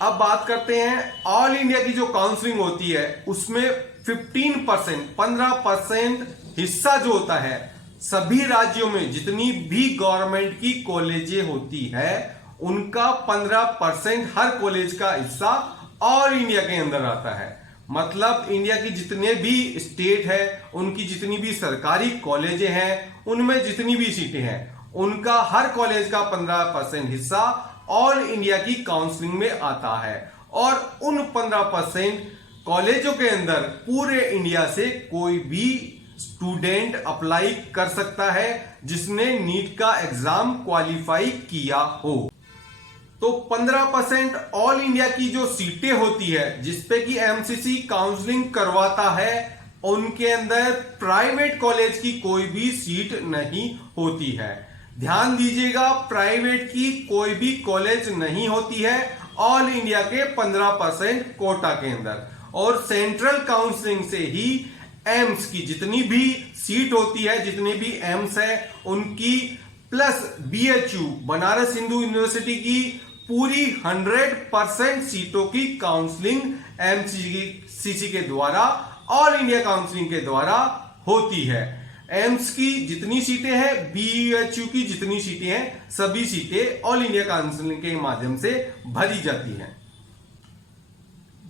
अब बात करते हैं ऑल इंडिया की जो काउंसलिंग होती है उसमें 15% हिस्सा जो होता है सभी राज्यों में जितनी भी गवर्नमेंट की कॉलेजें होती है उनका 15% हर कॉलेज का हिस्सा ऑल इंडिया के अंदर आता है। मतलब इंडिया की जितने भी स्टेट है उनकी जितनी भी सरकारी कॉलेजें हैं उनमें जितनी भी सीटें हैं उनका हर कॉलेज का 15% हिस्सा ऑल इंडिया की काउंसलिंग में आता है। और उन 15% कॉलेजों के अंदर पूरे इंडिया से कोई भी स्टूडेंट अप्लाई कर सकता है जिसने नीट का एग्जाम क्वालिफाई किया हो। तो 15% ऑल इंडिया की जो सीटें होती है जिसपे कि एमसीसी काउंसलिंग करवाता है उनके अंदर प्राइवेट कॉलेज की कोई भी सीट नहीं होती है। ध्यान दीजिएगा, प्राइवेट की कोई भी कॉलेज नहीं होती है ऑल इंडिया के 15% कोटा के अंदर। और सेंट्रल काउंसलिंग से ही एम्स की जितनी भी सीट होती है, जितने भी एम्स है उनकी plus BHU Banaras Hindu university की पूरी 100% सीटों की काउंसलिंग एमसीसी के द्वारा ऑल इंडिया काउंसलिंग के द्वारा होती है। एम्स की जितनी सीटें हैं, बीएचयू की जितनी सीटें हैं, सभी सीटें ऑल इंडिया काउंसलिंग के माध्यम से भरी जाती हैं।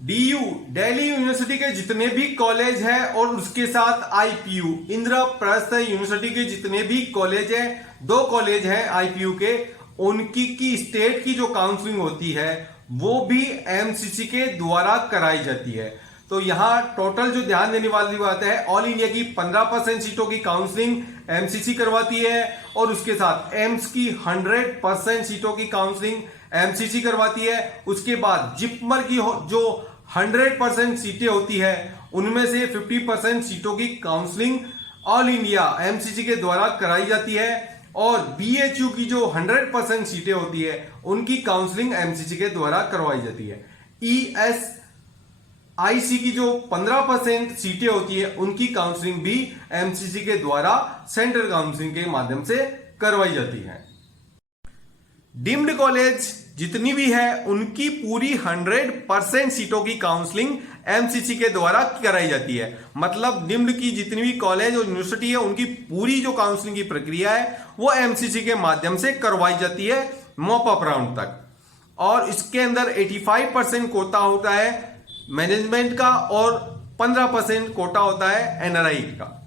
डीयू दिल्ली यूनिवर्सिटी के जितने भी कॉलेज हैं और उसके साथ आईपीयू इंद्रप्रस्थ यूनिवर्सिटी के जितने भी कॉलेज हैं, 2 कॉलेज हैं आईपीयू के, उनकी की स्टेट की जो काउंसलिंग होती है वो भी एमसीसी के द्वारा कराई जाती है। तो यहां टोटल जो ध्यान देने वाली बात है, ऑल इंडिया की 15% सीटों की काउंसलिंग एमसीसी करवाती है और उसके साथ एम्स की 100% सीटों की काउंसलिंग एमसीसी करवाती है। उसके बाद जिपमर की जो 100% सीटें होती है उनमें से 50% सीटों की काउंसलिंग ऑल इंडिया एमसीसी के द्वारा कराई जाती है और बीएचयू की जो 100% सीटें होती है उनकी काउंसलिंग एमसीसी के द्वारा करवाई जाती है। ईएसआईसी की जो 15% सीटें होती है उनकी काउंसलिंग भी एमसीसी के द्वारा सेंट्रल काउंसलिंग के माध्यम से करवाई जाती है। डीम्ड कॉलेज जितनी भी है उनकी पूरी 100% सीटों की काउंसलिंग एमसीसी के द्वारा कराई जाती है। मतलब डीम्ड की जितनी भी कॉलेज और यूनिवर्सिटी है उनकी पूरी जो काउंसलिंग की प्रक्रिया है वो एमसीसी के माध्यम से करवाई जाती है मॉप अप राउंड तक। और इसके अंदर 85% कोटा होता है मैनेजमेंट का और 15% कोटा होता है एनआरआई का।